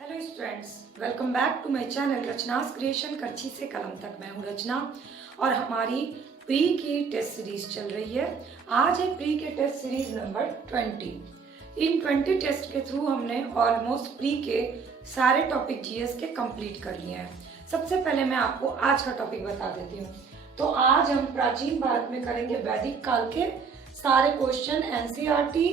Hello students, welcome back to my channel Rachna's creation करछी से कलम तक। मैं हूं रचना और हमारी प्री की टेस्ट सीरीज चल रही है। आज है प्री के टेस्ट सीरीज नंबर 20। इन 20 टेस्ट के थ्रू हमने ऑलमोस्ट प्री के सारे टॉपिक जीएस के कंप्लीट कर लिए हैं। सबसे पहले मैं आपको आज का टॉपिक बता देती हूँ। तो आज हम प्राचीन भारत में करेंगे वैदिक काल के सारे क्वेश्चन एनसीईआरटी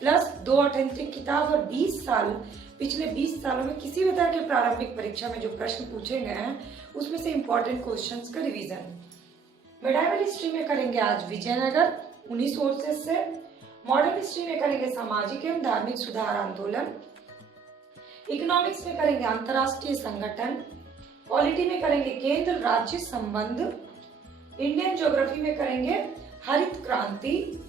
प्लस 2 ऑथेंटिक किताब और 20 साल पिछले 20 सालों में किसी भी तरह के प्रारंभिक परीक्षा में जो प्रश्न पूछे गए हैं उसमें से इंपॉर्टेंट क्वेश्चंस का रिवीजन। मेडाइवल हिस्ट्री में करेंगे आज विजयनगर 19 सोर्सेस से। मॉडर्न हिस्ट्री में करेंगे सामाजिक एवं धार्मिक सुधार आंदोलन। इकोनॉमिक्स में करेंगे अंतरराष्ट्रीय संगठन। पॉलिटी में करेंगे केंद्र राज्य संबंध। इंडियन ज्योग्राफी में करेंगे हरित क्रांति।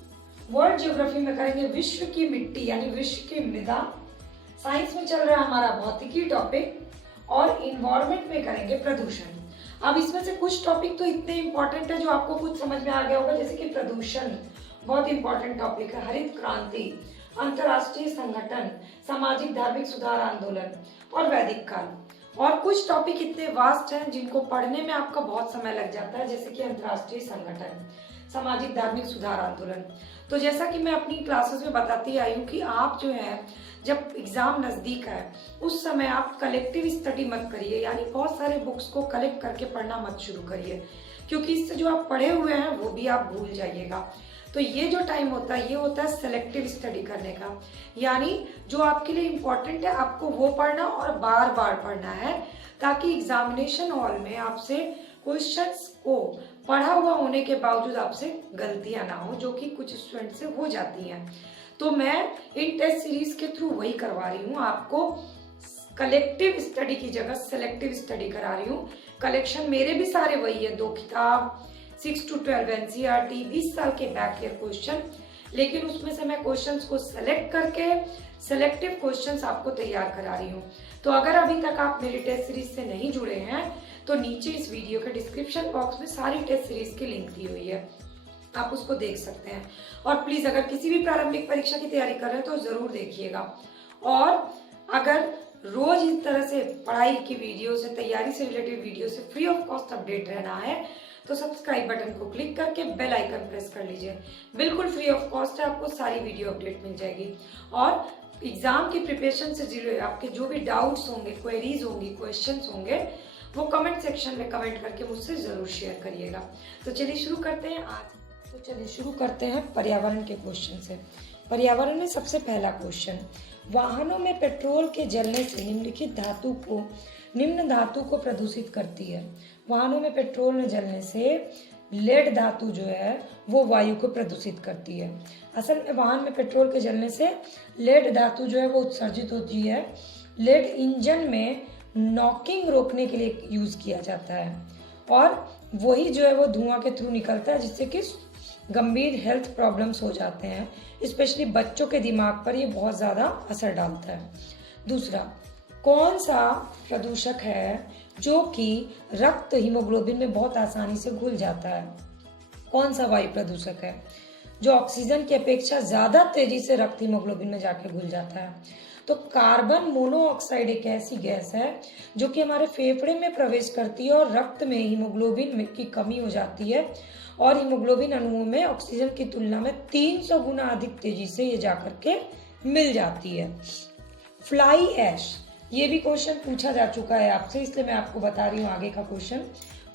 वर्ल्ड ज्योग्राफी में करेंगे विश्व की मिट्टी यानी विश्व की मृदा। साइंस में चल रहा है हमारा भौतिकी टॉपिक और इन्वायरमेंट में करेंगे प्रदूषण। अब इसमें से कुछ टॉपिक तो इतने इंपॉर्टेंट है जो आपको कुछ समझ में आ गया होगा, जैसे कि प्रदूषण बहुत इंपॉर्टेंट टॉपिक है, हरित क्रांति, अंतरराष्ट्रीय संगठन, सामाजिक धार्मिक सुधार आंदोलन और वैदिक काल। और कुछ टॉपिक इतने वास्ट हैं जिनको पढ़ने में आपका बहुत समय लग जाता है, जैसे कि अंतरराष्ट्रीय संगठन, सामाजिक धार्मिक सुधार आंदोलन। तो जैसा कि मैं अपनी क्लासेस में बताती आई हूँ कि आप जो है जब एग्जाम नजदीक है उस समय आप कलेक्टिव स्टडी मत करिए, यानी बहुत सारे बुक्स को कलेक्ट करके पढ़ना मत शुरू करिए, क्योंकि इससे जो आप पढ़े हुए हैं वो भी आप भूल जाइएगा। तो ये जो टाइम होता है ये होता है सेलेक्टिव स्टडी करने का, यानी जो आपके लिए इम्पोर्टेंट है आपको वो पढ़ना और बार बार पढ़ना है, ताकि एग्जामिनेशन हॉल में आपसे क्वेश्चंस को पढ़ा हुआ होने के बावजूद आपसे गलतियां ना हो, जो कि कुछ स्टूडेंट से हो जाती हैं। तो मैं इन टेस्ट सीरीज के थ्रू वही करवा रही हूँ, आपको कलेक्टिव स्टडी की जगह सेलेक्टिव स्टडी करा रही हूँ। कलेक्शन मेरे भी सारे वही है, 2 किताब, 6 to 12 एनसीईआरटी, 20 साल के बैक ईयर क्वेश्चन, लेकिन उसमें से मैं क्वेश्चंस को सेलेक्ट करके सेलेक्टिव क्वेश्चंस आपको तैयार करा रही हूँ। तो अगर अभी तक आप मेरी टेस्ट सीरीज से नहीं जुड़े हैं तो नीचे इस वीडियो के डिस्क्रिप्शन बॉक्स में सारी टेस्ट सीरीज की लिंक दी हुई है, आप उसको देख सकते हैं। और प्लीज अगर किसी भी प्रारंभिक परीक्षा की तैयारी कर रहे हैं तो जरूर देखिएगा। और अगर रोज इस तरह से पढ़ाई की वीडियो से, तैयारी से रिलेटेड वीडियो से फ्री ऑफ कॉस्ट अपडेट रहना है तो सब्सक्राइब बटन को क्लिक करके बेल आइकन प्रेस कर लीजिए। बिल्कुल फ्री ऑफ कॉस्ट है, आपको सारी वीडियो अपडेट मिल जाएगी। और एग्जाम की प्रिपरेशन से जुड़े आपके जो भी डाउट्स होंगे, क्वेरीज होंगी, क्वेश्चंस होंगे, वो कमेंट सेक्शन में कमेंट करके मुझसे जरूर शेयर करिएगा। तो चलिए शुरू करते हैं आज। तो चलिए शुरू करते हैं पर्यावरण के क्वेश्चन से। पर्यावरण में सबसे पहला क्वेश्चन, वाहनों में पेट्रोल के जलने से निम्न धातु को प्रदूषित करती है। वाहनों में पेट्रोल में जलने से लेड धातु जो है वो वायु को प्रदूषित करती है। असल में वाहन में पेट्रोल के जलने से लेड धातु जो है वो उत्सर्जित होती है। लेड इंजन में नॉकिंग रोकने के लिए यूज किया जाता है और वही जो है वो धुआं के थ्रू निकलता है, जिससे कि गंभीर हेल्थ प्रॉब्लम्स हो जाते हैं। स्पेशली बच्चों के दिमाग पर ये बहुत ज़्यादा असर डालता है। दूसरा, कौन सा प्रदूषक है जो कि रक्त हीमोग्लोबिन में बहुत आसानी से घुल जाता है? कौन सा वायु प्रदूषक है जो ऑक्सीजन की अपेक्षा ज़्यादा तेजी से रक्त हीमोग्लोबिन में जाके घुल जाता है? तो कार्बन मोनोऑक्साइड एक ऐसी गैस है जो कि हमारे फेफड़े में प्रवेश करती है और रक्त में हीमोग्लोबिन की कमी हो जाती है और हीमोग्लोबिन अणुओं में ऑक्सीजन की तुलना में 300 गुना अधिक तेजी से ये जाकर के मिल जाती है। फ्लाई ऐश, ये भी क्वेश्चन पूछा जा चुका है आपसे, इसलिए मैं आपको बता रही हूँ आगे का क्वेश्चन।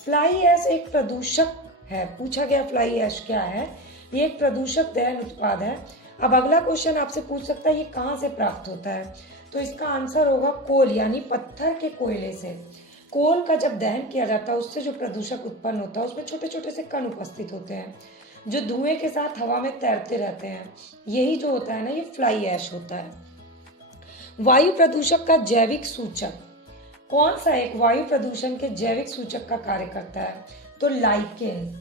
फ्लाई ऐश एक प्रदूषक है, पूछा गया फ्लाई ऐश क्या है। ये एक प्रदूषक दहन उत्पाद है। अब अगला क्वेश्चन आपसे पूछ सकता है ये कहाँ से प्राप्त होता है, तो इसका आंसर होगा कोल, यानी पत्थर के कोयले से। कोल का जब दहन किया जाता है उससे जो प्रदूषक उत्पन्न होता है उसमें छोटे छोटे से कण उपस्थित होते हैं जो धुएं के साथ हवा में तैरते रहते हैं। यही जो होता है ना, ये फ्लाई ऐश होता है। वायु प्रदूषक का जैविक सूचक, कौन सा एक वायु प्रदूषण के जैविक सूचक का कार्य करता है? तो लाइकेन।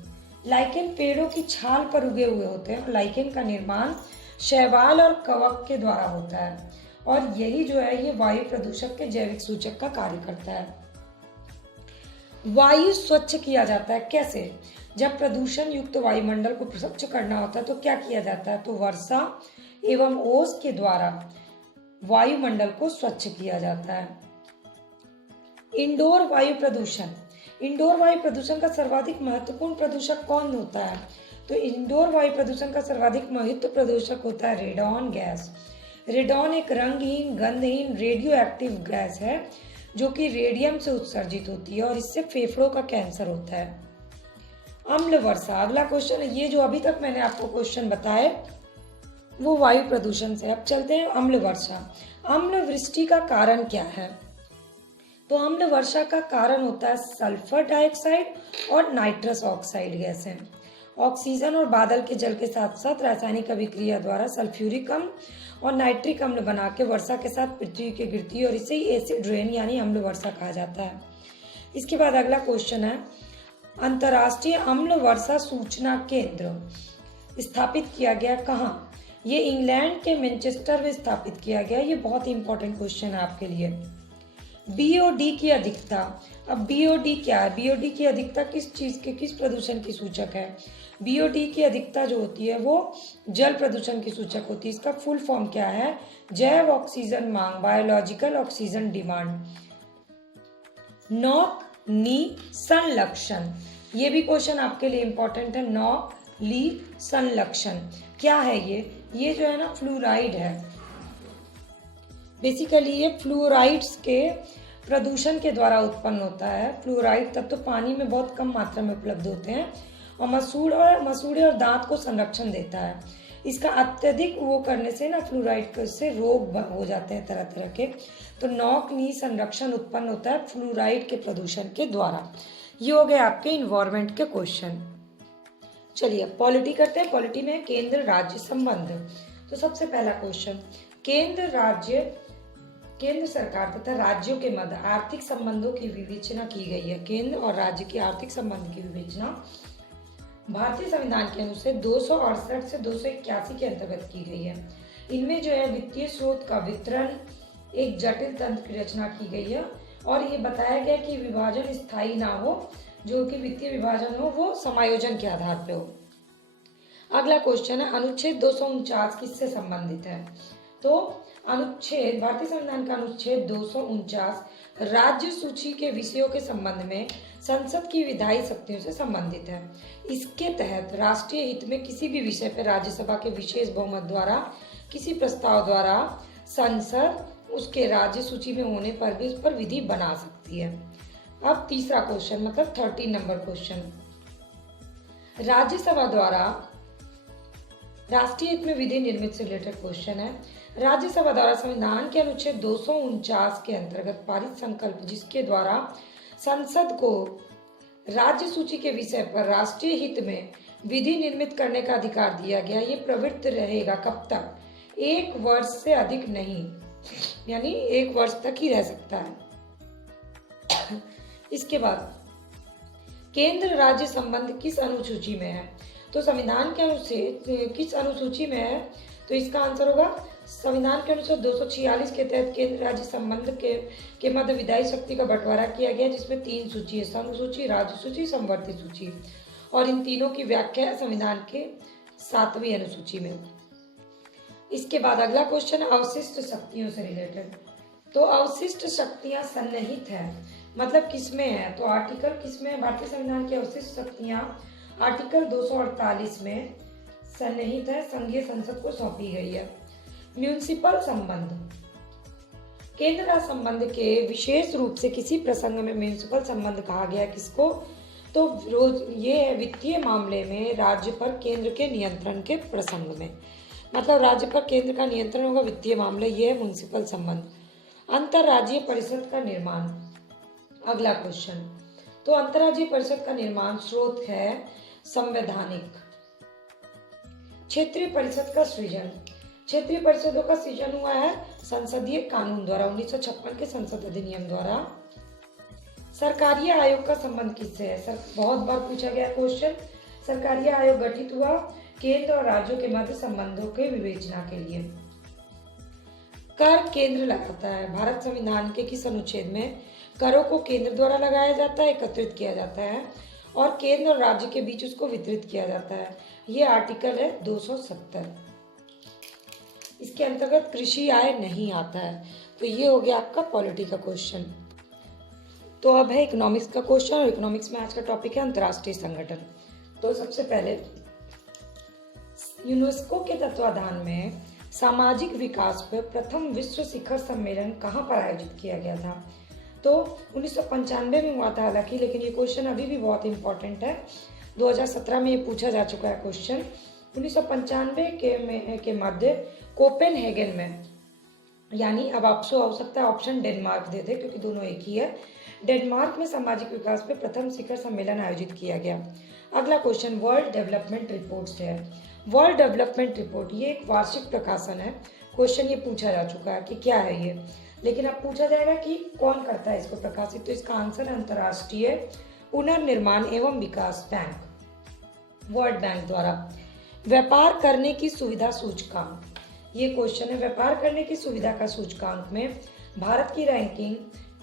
लाइकेन पेड़ों की छाल पर उगे हुए होते हैं। लाइकेन का निर्माण शैवाल और कवक के द्वारा होता है और यही जो है ये वायु प्रदूषक के जैविक सूचक का कार्य करता है। वायु स्वच्छ किया जाता है कैसे? जब प्रदूषण युक्त वायुमंडल को स्वच्छ करना होता है तो क्या किया जाता है? तो वर्षा एवं ओस के द्वारा वायुमंडल को स्वच्छ किया जाता है। इंडोर वायु प्रदूषण, इंडोर वायु प्रदूषण का सर्वाधिक महत्वपूर्ण प्रदूषक कौन होता है? तो इंडोर वायु प्रदूषण का सर्वाधिक महत्वपूर्ण प्रदूषक होता है रेडॉन गैस। रेडॉन एक रंगहीन, गंधहीन, रेडियो एक्टिव गैस है जो कि रेडियम से उत्सर्जित होती है और इससे फेफड़ों का कैंसर होता है। अम्ल वर्षा, अगला क्वेश्चन है। ये जो अभी तक मैंने आपको क्वेश्चन बताए वो वायु प्रदूषण से। अब चलते हैं अम्ल वर्षा। अम्ल वृष्टि का कारण क्या है? तो अम्ल वर्षा का कारण होता है सल्फर डाइऑक्साइड और नाइट्रस ऑक्साइड गैसें। ऑक्सीजन और बादल के जल के साथ साथ रासायनिक अभिक्रिया द्वारा सल्फ्यूरिक अम्ल और नाइट्रिक अम्ल बना के वर्षा के साथ पृथ्वी के गिरती है और इसे एसिड रेन यानी अम्ल वर्षा कहा जाता है। इसके बाद अगला क्वेश्चन है, अंतर्राष्ट्रीय अम्ल वर्षा सूचना केंद्र स्थापित किया गया कहाँ? ये इंग्लैंड के मैनचेस्टर में स्थापित किया गया। ये बहुत ही इंपॉर्टेंट क्वेश्चन है आपके लिए। बीओडी की अधिकता, अब बीओडी क्या है? बीओडी की अधिकता किस चीज के, किस प्रदूषण की सूचक है? बीओडी की अधिकता जो होती है वो जल प्रदूषण की सूचक होती है। इसका फुल फॉर्म क्या है? जैव ऑक्सीजन मांग, biological oxygen demand. Knock knee संलक्षण, ये भी क्वेश्चन आपके लिए इंपॉर्टेंट है। नॉक ली संलक्षण क्या है? ये जो है ना फ्लोराइड है। बेसिकली ये फ्लोराइड्स के प्रदूषण के द्वारा उत्पन्न होता है। फ्लोराइड तत्व तो पानी में बहुत कम मात्रा में उपलब्ध होते हैं और मसूड़े और दांत को संरक्षण देता है। इसका अत्यधिक वो करने से ना फ्लोराइड से रोग हो जाते हैं तरह तरह के। तो नॉक नी संरक्षण उत्पन्न होता है फ्लोराइड के प्रदूषण के द्वारा। ये हो गए आपके इन्वायरमेंट के क्वेश्चन। चलिए अब पॉलिटी करते हैं। पॉलिटी में केंद्र राज्य संबंध। तो सबसे पहला क्वेश्चन, केंद्र सरकार तथा राज्यों के मध्य आर्थिक संबंधों की विवेचना की गई है। केंद्र और राज्य की आर्थिक संबंध की विवेचना भारतीय संविधान के अनुच्छेद 268 से 281 के अंतर्गत की गई है। इनमें जो है वित्तीय स्रोत का वितरण, एक जटिल तंत्र की रचना की गई है और ये बताया गया कि विभाजन स्थायी ना हो, जो कि वित्तीय विभाजन हो वो समायोजन के आधार पे हो। अगला क्वेश्चन है, अनुच्छेद 249 किससे संबंधित है? तो अनुच्छेद, भारतीय संविधान का अनुच्छेद 249 राज्य सूची के विषयों के संबंध में संसद की विधायी शक्तियों से संबंधित है। इसके तहत राष्ट्रीय हित में किसी भी विषय पर राज्यसभा के विशेष बहुमत द्वारा किसी प्रस्ताव द्वारा संसद उसके राज्य सूची में होने पर भी उस पर विधि बना सकती है। अब तीसरा क्वेश्चन, मतलब 13 नंबर क्वेश्चन, राज्यसभा द्वारा राष्ट्रीय हित में विधि निर्मित से रिलेटेड क्वेश्चन है। राज्यसभा द्वारा संविधान के अनुच्छेद 249 के अंतर्गत पारित संकल्प जिसके द्वारा संसद को राज्य सूची के विषय पर राष्ट्रीय हित में विधि निर्मित करने का अधिकार दिया गया, ये प्रवृत्त रहेगा कब तक? 1 वर्ष से अधिक नहीं, यानी 1 वर्ष तक ही रह सकता है। इसके बाद केंद्र राज्य संबंध किस अनुसूची में है? तो संविधान के अनुच्छेद किस अनुसूची में है? तो इसका आंसर होगा संविधान के अनुच्छेद 246 के तहत केंद्र राज्य संबंध के मध्य विधायी शक्ति का बंटवारा किया गया, जिसमें 3 सूची है, संघ सूची, राज्य सूची, समवर्ती सूची, और इन तीनों की व्याख्या है संविधान के 7वीं अनुसूची में। इसके बाद अगला क्वेश्चन है अवशिष्ट शक्तियों से रिलेटेड। तो अवशिष्ट शक्तियां सन्निहित है, मतलब किसमें है? तो आर्टिकल किसमें है? भारतीय संविधान की अवशिष्ट शक्तियां आर्टिकल 248 में सन्निहित है, संघीय संसद को सौंपी गई है। म्युनिसिपल संबंध, केंद्र राज्य संबंध के विशेष रूप से किसी प्रसंग में म्युनिसिपल संबंध कहा गया है। किसको? तो ये है वित्तीय मामले में राज्य पर केंद्र के नियंत्रण के प्रसंग में, मतलब राज्य पर केंद्र का नियंत्रण होगा वित्तीय मामले, ये है म्युनिसिपल संबंध। अंतरराज्यीय परिषद का निर्माण, अगला क्वेश्चन। तो अंतरराज्यीय परिषद का निर्माण स्रोत है संवैधानिक। क्षेत्रीय परिषद का सृजन, क्षेत्रीय परिषदों का सृजन हुआ है संसदीय कानून द्वारा, 1956 के संसद अधिनियम द्वारा। सरकारीय आयोग का संबंध किससे है? बहुत बार पूछा गया क्वेश्चन। सरकारीय आयोग गठित हुआ केंद्र और राज्यों के मध्य संबंधों के विवेचना के लिए। कर केंद्र लगाता है, भारत संविधान के किस अनुच्छेद में करों को केंद्र द्वारा लगाया जाता है, एकत्रित किया जाता है और केंद्र और राज्य के बीच उसको वितरित किया जाता है? ये आर्टिकल है 270। इसके अंतर्गत कृषि आय नहीं आता है। तो ये हो गया आपका पॉलिटी का क्वेश्चन। तो अब है इकोनॉमिक्स का क्वेश्चन, और इकोनॉमिक्स में आज का टॉपिक है अंतर्राष्ट्रीय संगठन। तो सबसे पहले यूनेस्को के तत्वाधान में सामाजिक विकास पर प्रथम विश्व शिखर सम्मेलन कहाँ पर आयोजित किया गया था? तो 1995 में हुआ था हालांकि, लेकिन ये क्वेश्चन अभी भी बहुत इंपॉर्टेंट है। 2017 में ये पूछा जा चुका है क्वेश्चन। 1995 के मध्य कोपेनहेगन में, यानी अब आपसे हो सकता है ऑप्शन डेनमार्क दे दे क्योंकि दोनों एक ही है। डेनमार्क में सामाजिक विकास पे प्रथम शिखर सम्मेलन आयोजित किया गया। अगला क्वेश्चन वर्ल्ड डेवलपमेंट रिपोर्ट से है। वर्ल्ड डेवलपमेंट रिपोर्ट ये एक वार्षिक प्रकाशन है। क्वेश्चन ये पूछा जा चुका है कि क्या है ये, लेकिन अब पूछा जाएगा कि कौन करता है इसको प्रकाशित। तो इसका आंसर अंतर्राष्ट्रीय पुनर्निर्माण एवं विकास बैंक, वर्ल्ड बैंक द्वारा। व्यापार करने की सुविधा सूचकांक, ये क्वेश्चन है। व्यापार करने की सुविधा का सूचकांक में भारत की रैंकिंग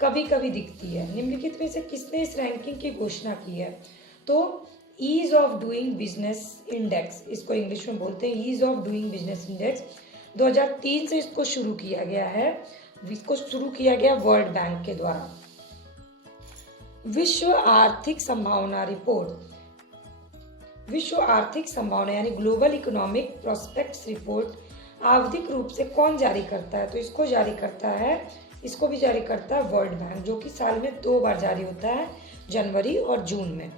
कभी कभी दिखती है। निम्नलिखित में से किसने इस रैंकिंग की घोषणा की है? तो ease of doing business index, इसको इंग्लिश में बोलते हैं ease of doing business index. 2003 से इसको शुरू किया गया है। इसको शुरू किया गया वर्ल्ड बैंक के द्वारा। विश्व आर्थिक संभावना रिपोर्ट, विश्व आर्थिक संभावना यानी ग्लोबल इकोनॉमिक प्रोस्पेक्ट्स रिपोर्ट आवधिक रूप से कौन जारी करता है? तो इसको जारी करता है, इसको भी जारी करता है वर्ल्ड बैंक, जो कि साल में 2 बार जारी होता है, जनवरी और जून में।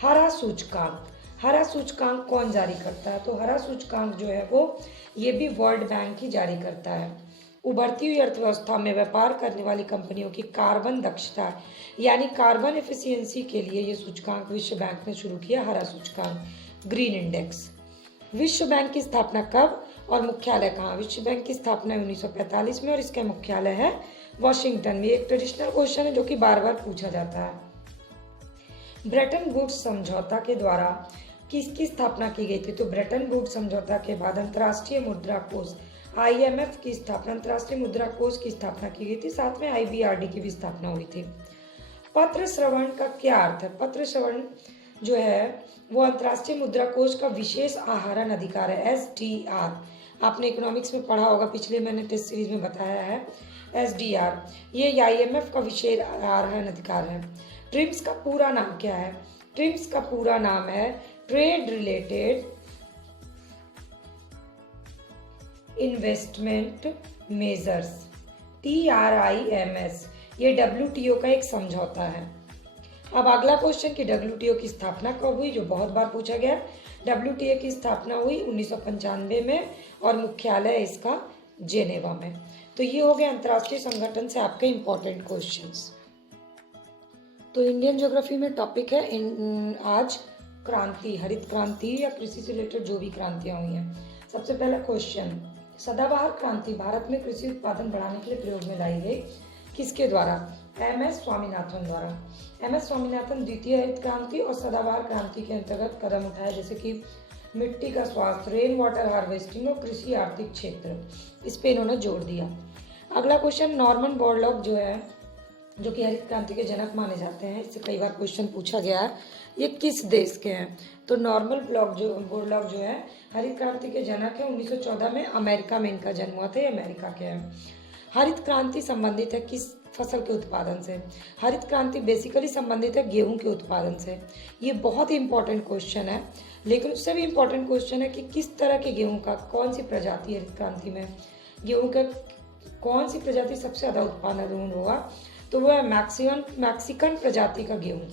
हरा सूचकांक, हरा सूचकांक कौन जारी करता है? तो हरा सूचकांक जो है वो ये भी वर्ल्ड बैंक ही जारी करता है। उभरती हुई अर्थव्यवस्था में व्यापार करने वाली कंपनियों की कार्बन दक्षता यानी कार्बन एफिशिएंसी के लिए ये सूचकांक विश्व बैंक ने शुरू किया, हरा सूचकांक, ग्रीन इंडेक्स। विश्व बैंक की स्थापना कब और मुख्यालय कहाँ? विश्व बैंक की स्थापना 1945 में और इसका मुख्यालय है वॉशिंगटन में। एक ट्रेडिशनल क्वेश्चन है जो कि बार बार पूछा जाता है। ब्रेटन वुड्स समझौता के द्वारा किसकी स्थापना की गई थी? तो ब्रेटन वुड्स समझौता के बाद अंतर्राष्ट्रीय मुद्रा कोष IMF की स्थापना, अंतर्राष्ट्रीय मुद्रा कोष की स्थापना की गई थी। साथ में IBRD की भी स्थापना हुई थी। पत्र श्रवण का क्या अर्थ है? पत्र श्रवण जो है वो अंतर्राष्ट्रीय मुद्रा कोष का विशेष आहरण अधिकार है, SDR। आपने इकोनॉमिक्स में पढ़ा होगा, पिछले मैंने टेस्ट सीरीज में बताया है SDR। ये IMF का विशेष आहरण अधिकार है। ट्रिम्स का पूरा नाम क्या है? ट्रिम्स का पूरा नाम है trade related investment measures, TRIMS। ये WTO का एक समझौता है। अब अगला क्वेश्चन कि WTO की स्थापना कब हुई, जो बहुत बार पूछा गया। WTO की स्थापना हुई 1995 में और मुख्यालय इसका जेनेवा में। तो ये हो गया अंतर्राष्ट्रीय संगठन से आपके इंपॉर्टेंट क्वेश्चंस। तो इंडियन ज्योग्राफी में टॉपिक है आज क्रांति, हरित क्रांति या कृषि से रिलेटेड जो भी क्रांतियां हुई हैं। सबसे पहला क्वेश्चन, सदाबहार क्रांति भारत में कृषि उत्पादन बढ़ाने के लिए प्रयोग में लाई गई, किसके द्वारा? MS स्वामीनाथन द्वारा। MS स्वामीनाथन द्वितीय हरित क्रांति और सदाबहार क्रांति के अंतर्गत कदम उठाए, जैसे कि मिट्टी का स्वास्थ्य, रेन वाटर हार्वेस्टिंग और कृषि आर्थिक क्षेत्र, इस पे इन्होंने जोर दिया। अगला क्वेश्चन, नॉर्मन बोरलॉग जो है, जो कि हरित क्रांति के जनक माने जाते हैं, इससे कई बार क्वेश्चन पूछा गया है, ये किस देश के हैं? तो नॉर्मन बोरलॉग जो है हरित क्रांति के जनक है। 1914 में अमेरिका में इनका जन्म हुआ था, ये अमेरिका के हैं। हरित क्रांति संबंधित है किस फसल के उत्पादन से? हरित क्रांति बेसिकली संबंधित है गेहूं के उत्पादन से। ये बहुत ही इंपॉर्टेंट क्वेश्चन है, लेकिन उससे भी इंपॉर्टेंट क्वेश्चन है कि किस तरह के गेहूं का, कौन सी प्रजाति हरित क्रांति में गेहूं का कौन सी प्रजाति सबसे ज़्यादा उत्पादन होगा? तो वह है मैक्सिकन प्रजाति का गेहूं।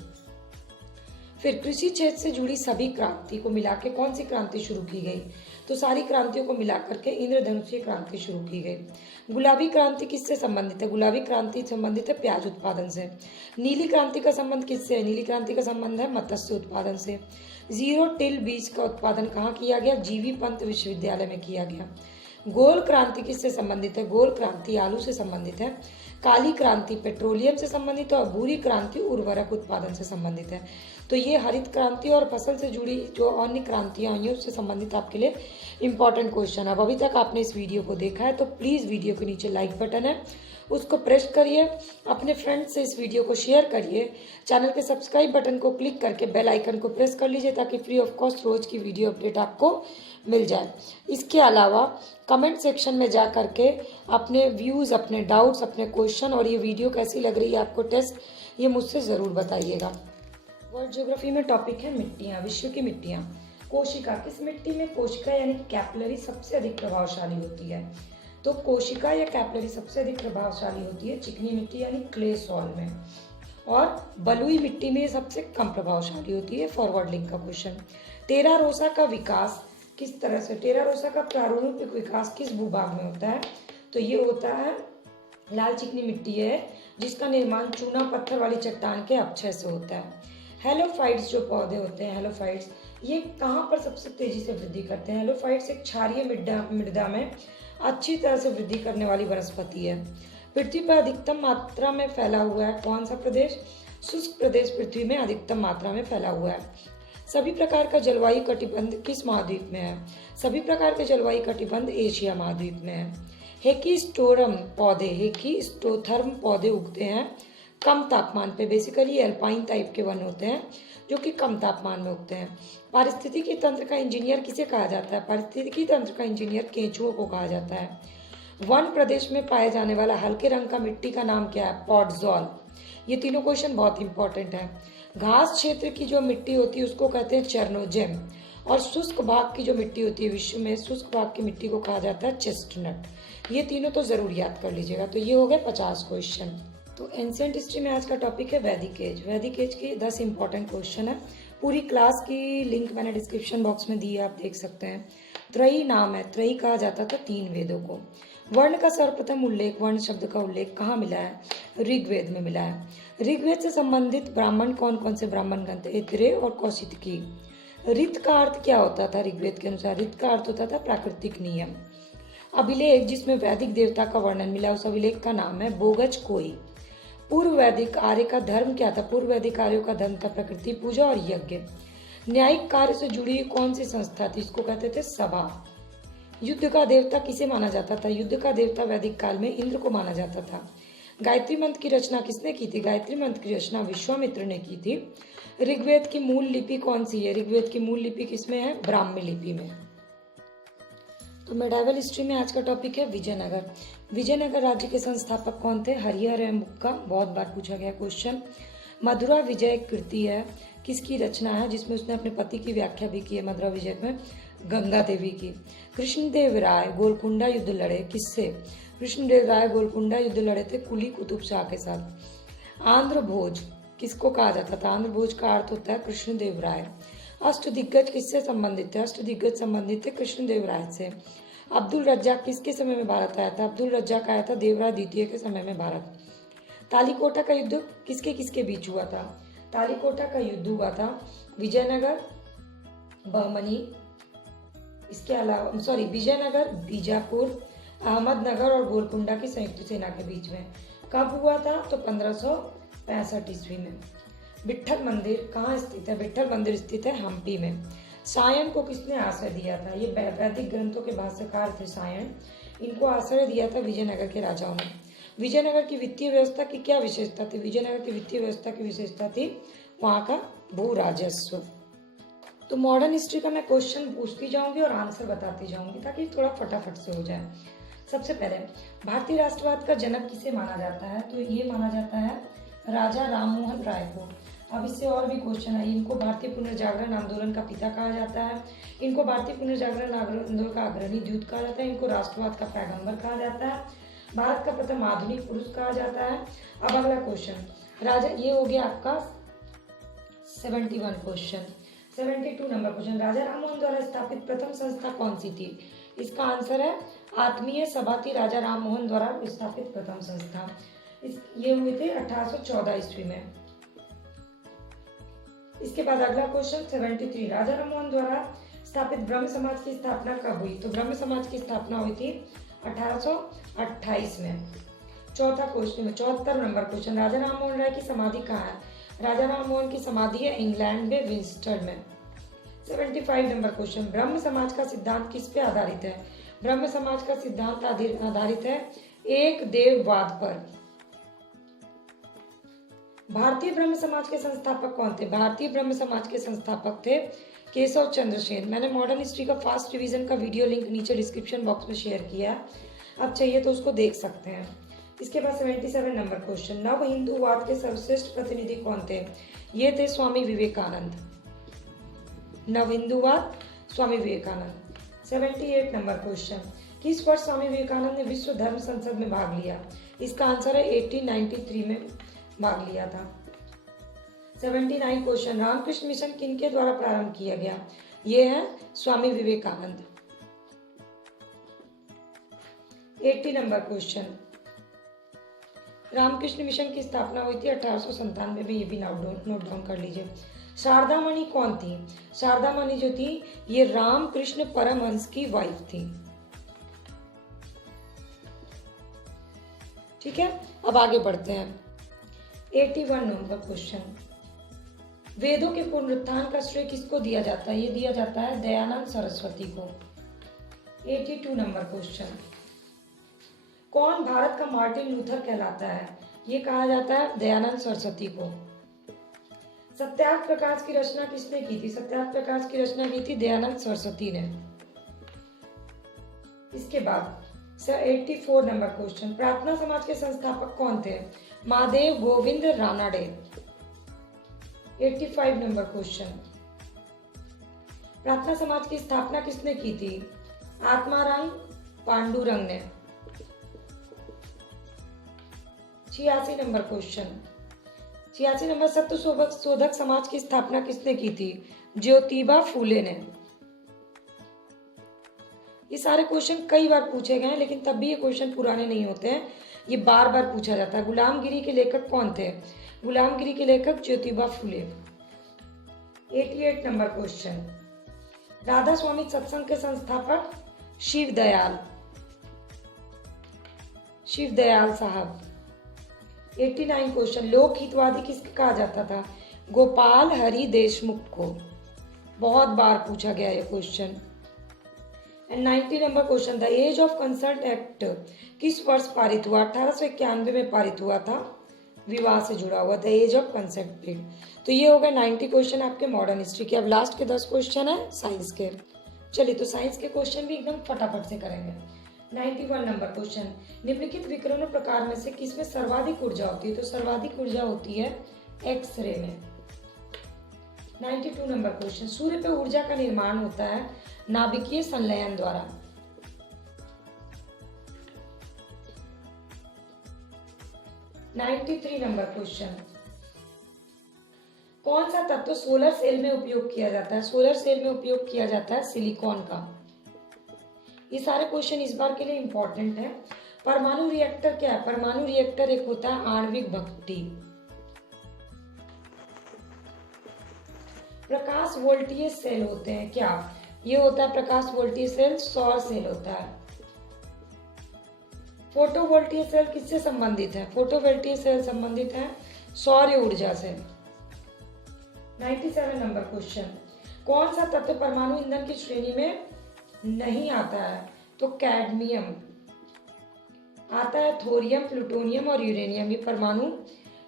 फिर कृषि क्षेत्र से जुड़ी सभी क्रांति को मिला के कौन सी क्रांति शुरू की गई? तो सारी क्रांतियों को मिलाकर के इंद्रधनुषीय क्रांति शुरू की गई। गुलाबी क्रांति किससे संबंधित है? गुलाबी क्रांति संबंधित है प्याज उत्पादन से। नीली क्रांति का संबंध किससे है? नीली क्रांति का संबंध है मत्स्य उत्पादन से। 0 टिल बीज का उत्पादन कहाँ किया गया? जीवी पंत विश्वविद्यालय में किया गया। गोल क्रांति किससे संबंधित है? गोल क्रांति आलू से संबंधित है। काली क्रांति पेट्रोलियम से संबंधित है और भूरी क्रांति उर्वरक उत्पादन से संबंधित है। तो ये हरित क्रांति और फसल से जुड़ी जो अन्य क्रांतियां हुई हैं उससे संबंधित आपके लिए इंपॉर्टेंट क्वेश्चन। अब अभी तक आपने इस वीडियो को देखा है तो प्लीज़ वीडियो के नीचे लाइक बटन है उसको प्रेस करिए, अपने फ्रेंड से इस वीडियो को शेयर करिए, चैनल के सब्सक्राइब बटन को क्लिक करके बेल आइकन को प्रेस कर लीजिए ताकि फ्री ऑफ कॉस्ट रोज़ की वीडियो अपडेट आपको मिल जाए। इसके अलावा कमेंट सेक्शन में जा करके अपने व्यूज़, अपने डाउट्स, अपने क्वेश्चन और ये वीडियो कैसी लग रही है आपको टेस्ट, ये मुझसे ज़रूर बताइएगा। वर्ल्ड ज्योग्राफी में टॉपिक है मिट्टियाँ, विश्व की मिट्टियाँ। कोशिका, किस मिट्टी में कोशिका यानी कैपिलरी सबसे अधिक प्रभावशाली होती है? तो कोशिका या कैपिलरी सबसे अधिक प्रभावशाली होती है चिकनी मिट्टी यानी क्ले सॉइल में, और बलुई मिट्टी में सबसे कम प्रभावशाली होती है। फॉरवर्ड लिंक का क्वेश्चन। टेरा रोसा का विकास किस तरह से, टेरा रोसा का प्रारूपिक विकास किस भूभाग में होता है? तो ये होता है, लाल चिकनी मिट्टी है जिसका निर्माण चूना पत्थर वाली चट्टान के अपक्षय से होता है। हेलोफाइट्स जो पौधे होते हैं, हेलोफाइट्स, ये कहाँ पर सबसे तेजी से वृद्धि करते हैं? हेलोफाइट्स एक क्षारीय मृदा में अच्छी तरह से वृद्धि करने वाली वनस्पति है। पृथ्वी पर अधिकतम मात्रा में फैला हुआ है कौन सा प्रदेश? शुष्क प्रदेश पृथ्वी में अधिकतम मात्रा में फैला हुआ है। सभी प्रकार का जलवायु कटिबंध किस महाद्वीप में है? सभी प्रकार के जलवायु कटिबंध एशिया महाद्वीप में है। हेकिस्टोरम पौधे, हेकिस्टोथर्म पौधे उगते हैं कम तापमान पे, बेसिकली एल्पाइन टाइप के वन होते हैं जो कि कम तापमान में उगते हैं। पारिस्थितिकी तंत्र का इंजीनियर किसे कहा जाता है? पारिस्थितिकी तंत्र का इंजीनियर केंचुओं को कहा जाता है। वन प्रदेश में पाए जाने वाला हल्के रंग का मिट्टी का नाम क्या है? पॉडजॉल। ये तीनों क्वेश्चन बहुत इंपॉर्टेंट है। घास क्षेत्र की जो मिट्टी होती है उसको कहते हैं चेरनोजेम, और शुष्क भाग की जो मिट्टी होती है विश्व में, शुष्क भाग की मिट्टी को कहा जाता है चेस्टनट। ये तीनों तो जरूर याद कर लीजिएगा। तो ये हो गए 50 क्वेश्चन। तो एंशिएंट हिस्ट्री में आज का टॉपिक है वैदिक एज। वैदिक एज के 10 इंपॉर्टेंट क्वेश्चन है। पूरी क्लास की लिंक मैंने डिस्क्रिप्शन बॉक्स में दी है, आप देख सकते हैं। त्रयी नाम है, त्रयी कहा जाता था 3 वेदों को। वर्ण का सर्वप्रथम उल्लेख, वर्ण शब्द का उल्लेख कहाँ मिला है? ऋग्वेद में मिला है। ऋग्वेद से संबंधित ब्राह्मण कौन कौन से ब्राह्मण ग्रंथ? ऐतरेय और कौशितकी। ऋत का अर्थ क्या होता था ऋग्वेद के अनुसार? ऋत का अर्थ होता था प्राकृतिक नियम। अभिलेख जिसमें वैदिक देवता का वर्णन मिला, उस अभिलेख का नाम है बोगज कोई। पूर्व वैदिक आर्य का धर्म क्या था? पूर्व वैदिक आर्यों का धर्म था प्रकृति पूजा और यज्ञ। न्यायिक कार्य से जुड़ी हुई कौन सी संस्था थी? इसको कहते थे सभा। युद्ध का देवता किसे माना जाता था? युद्ध का देवता वैदिक काल में इंद्र को माना जाता था। गायत्री मंत्र की रचना किसने की थी? गायत्री मंत्र की रचना विश्वामित्र ने की थी। ऋग्वेद की मूल लिपि कौन सी है? ऋग्वेद की मूल लिपि किसमें है? ब्राह्मी लिपि में। तो मेडावल हिस्ट्री में आज का टॉपिक है विजयनगर। विजयनगर राज्य के संस्थापक कौन थे? हरिहर एवं बुक्का, बहुत बार पूछा गया क्वेश्चन। मधुरा विजय कृति है, किसकी रचना है जिसमें उसने अपने पति की व्याख्या भी की है? मधुरा विजय में गंगा देवी की। कृष्णदेव राय गोलकुंडा युद्ध लड़े किससे? कृष्णदेव राय गोलकुंडा युद्ध लड़े थे कुली कुतुब शाह के साथ। आंध्र भोज किसको कहा जाता था? आंध्र भोज का अर्थ होता है कृष्णदेव राय। अष्टदिग्गज किससे संबंधित थे? अष्टदिग्गज संबंधित थे कृष्णदेव राय से। अब्दुल रज्जाक किसके समय में भारत आया था? अब्दुल रज्जाक आया था देवराय द्वितीय के समय में भारत। तालीकोटा का युद्ध किसके किसके बीच हुआ था? तालीकोटा का युद्ध हुआ था विजयनगर, बहमनी, इसके अलावा विजयनगर, बीजापुर, अहमदनगर और गोलकुंडा की संयुक्त सेना के बीच में। कब हुआ था? तो 1565 ईस्वी में। विट्ठल मंदिर कहाँ स्थित है? विट्ठल मंदिर स्थित है हम्पी में। सायन को किसने आश्रय दिया था? ये वैदिक ग्रंथों के भाष्यकार थे सायन। इनको आश्रय दिया था विजयनगर के राजाओं ने। विजयनगर की वित्तीय व्यवस्था की क्या विशेषता थी? विजयनगर की वित्तीय व्यवस्था की विशेषता थी वहाँ का भू राजस्व। तो मॉडर्न हिस्ट्री का मैं क्वेश्चन पूछती जाऊंगी और आंसर बताती जाऊंगी ताकि थोड़ा फटाफट से हो जाए। सबसे पहले भारतीय राष्ट्रवाद का जनक किसे माना जाता है? तो ये माना जाता है राजा राममोहन राय को। अब इससे और भी क्वेश्चन है। इनको भारतीय पुनर्जागरण आंदोलन का पिता कहा जाता है। इनको भारतीय पुनर्जागरण आंदोलन का अग्रणी दूत कहा जाता है। इनको राष्ट्रवाद का पैगंबर कहा जाता है। भारत का प्रथम आधुनिक पुरुष कहा जाता है। अब अगला क्वेश्चन, राजा, ये हो गया आपका 71 question. 72 number question, Raja Rammohan द्वारा स्थापित प्रथम संस्था कौन सी थी? इसका आंसर है आत्मीय सभा थी राजा राममोहन द्वारा स्थापित प्रथम संस्था। ये हुए थे 1814 ईस्वी में। इसके बाद अगला क्वेश्चन 73, राजा राममोहन द्वारा स्थापित ब्रह्म समाज की स्थापना कब हुई? तो ब्रह्म समाज की स्थापना हुई थी 1828 में। चौथा question 74 number question, Raja Rammohan Roy की समाधि कहाँ है? राजा राममोहन की समाधि है इंग्लैंड में विंस्टर में। 75 नंबर क्वेश्चन, ब्रह्म समाज का सिद्धांत किस पे आधारित है? ब्रह्म समाज का सिद्धांत आधारित है एक देववाद पर। भारतीय ब्रह्म समाज के संस्थापक कौन थे? भारतीय ब्रह्म समाज के संस्थापक थे केशव चंद्र सेन। मैंने मॉडर्न हिस्ट्री का फास्ट रिवीजन का वीडियो लिंक नीचे डिस्क्रिप्शन बॉक्स में शेयर किया है, अब चाहिए तो उसको देख सकते हैं। इसके बाद 77 नंबर क्वेश्चन, नव हिंदूवाद के सर्वश्रेष्ठ प्रतिनिधि कौन थे? ये थे स्वामी विवेकानंद। नव हिंदूवाद स्वामी विवेकानंद। 78 नंबर क्वेश्चन, किस वर्ष स्वामी विवेकानंद ने विश्व धर्म संसद में भाग लिया? इसका आंसर है 1893 में भाग लिया था। 79 क्वेश्चन, रामकृष्ण मिशन किनके द्वारा प्रारंभ किया गया? ये है Swami Vivekananda. 80 number question, Ramakrishna mission की स्थापना हुई थी 1897 में, ये भी नोट डाउन कर लीजिए। शारदा मणि कौन थी? शारदा मणि जो थी ये रामकृष्ण परमहंस की वाइफ थी। ठीक है, अब आगे बढ़ते हैं। 81 नंबर क्वेश्चन, वेदों के पुनरुत्थान का श्रेय किसको दिया जाता है? ये दिया जाता है दयानंद सरस्वती को। 82 नंबर क्वेश्चन, कौन भारत का मार्टिन लूथर कहलाता है? ये कहा जाता है दयानंद सरस्वती को। सत्याग्रह प्रकाश की रचना किसने की थी? सत्याग्रह प्रकाश की रचना की थी दयानंद सरस्वती ने। इसके बाद 84 नंबर क्वेश्चन, प्रार्थना समाज के संस्थापक कौन थे? महादेव गोविंद रानाडे। 85 नंबर क्वेश्चन, प्रार्थना समाज की स्थापना किसने की थी? आत्माराम पांडुरंग ने। 86 नंबर क्वेश्चन, 86 नंबर, सत्य शोधक समाज की स्थापना किसने की थी? ज्योतिबा फूले ने। ये सारे क्वेश्चन कई बार पूछे गए हैं, लेकिन तब भी ये क्वेश्चन पुराने नहीं होते हैं, ये बार बार पूछा जाता है। गुलामगिरी के लेखक कौन थे? गुलामगिरी के लेखक ज्योतिबा फूले। 88 नंबर क्वेश्चन, राधा स्वामी सत्संग के संस्थापक शिव दयाल साहब। 89 क्वेश्चन, लोक हितवादी किसको कहा जाता था? गोपाल हरि देशमुख को। बहुत बार पूछा गया ये question. And 90 number question, the age of consent act किस वर्ष पारित हुआ? 1891 में पारित हुआ था, विवाह से जुड़ा हुआ, the age of consent act. तो ये हो गए 90 क्वेश्चन आपके मॉडर्न हिस्ट्री के। अब लास्ट के 10 क्वेश्चन है साइंस के। चलिए, तो साइंस के क्वेश्चन भी एकदम फटाफट से करेंगे। 91 नंबर क्वेश्चन, निम्नलिखित विकिरण प्रकार में से किसमें सर्वाधिक ऊर्जा होती है? तो सर्वाधिक ऊर्जा होती है एक्सरे में। 92 नंबर क्वेश्चन, सूर्य पे ऊर्जा का निर्माण होता है नाभिकीय संलयन द्वारा। 93 नंबर क्वेश्चन, कौन सा तत्व सोलर सेल में उपयोग किया जाता है? सोलर सेल में उपयोग किया जाता है सिलिकॉन का। ये सारे क्वेश्चन इस बार के लिए इंपॉर्टेंट है। परमाणु रिएक्टर क्या है? परमाणु रिएक्टर एक होता है आणविक भट्ठी। प्रकाश वोल्टीय सेल होते हैं क्या? ये होता है प्रकाश वोल्टीय सेल, सौर सेल होता है। फोटोवोल्टीय सेल किससे संबंधित है? फोटोवोल्टीय सेल संबंधित है सौर ऊर्जा से। 97 नंबर क्वेश्चन, कौन सा तत्व परमाणु ईंधन की श्रेणी में नहीं आता है? तो कैडमियम आता है, थोरियम, प्लूटोनियम और यूरेनियम ये परमाणु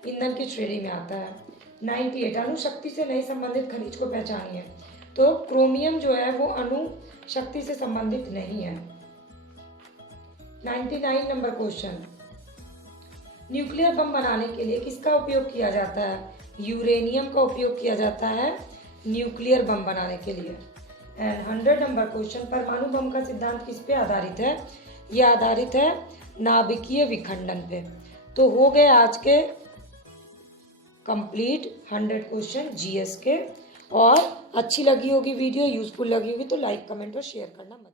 ईंधन की श्रेणी में आता है। 98 अणु शक्ति से नहीं संबंधित खनिज को पहचानिए। तो क्रोमियम जो है वो अणु शक्ति से संबंधित नहीं है। 99 नंबर क्वेश्चन, न्यूक्लियर बम बनाने के लिए किसका उपयोग किया जाता है? यूरेनियम का उपयोग किया जाता है न्यूक्लियर बम बनाने के लिए। एंड 100 नंबर क्वेश्चन, परमाणु बम का सिद्धांत किस पे आधारित है? यह आधारित है नाभिकीय विखंडन पे। तो हो गए आज के कंप्लीट 100 क्वेश्चन जीएस के। और अच्छी लगी होगी वीडियो, यूजफुल लगी होगी तो लाइक, कमेंट और शेयर करना मत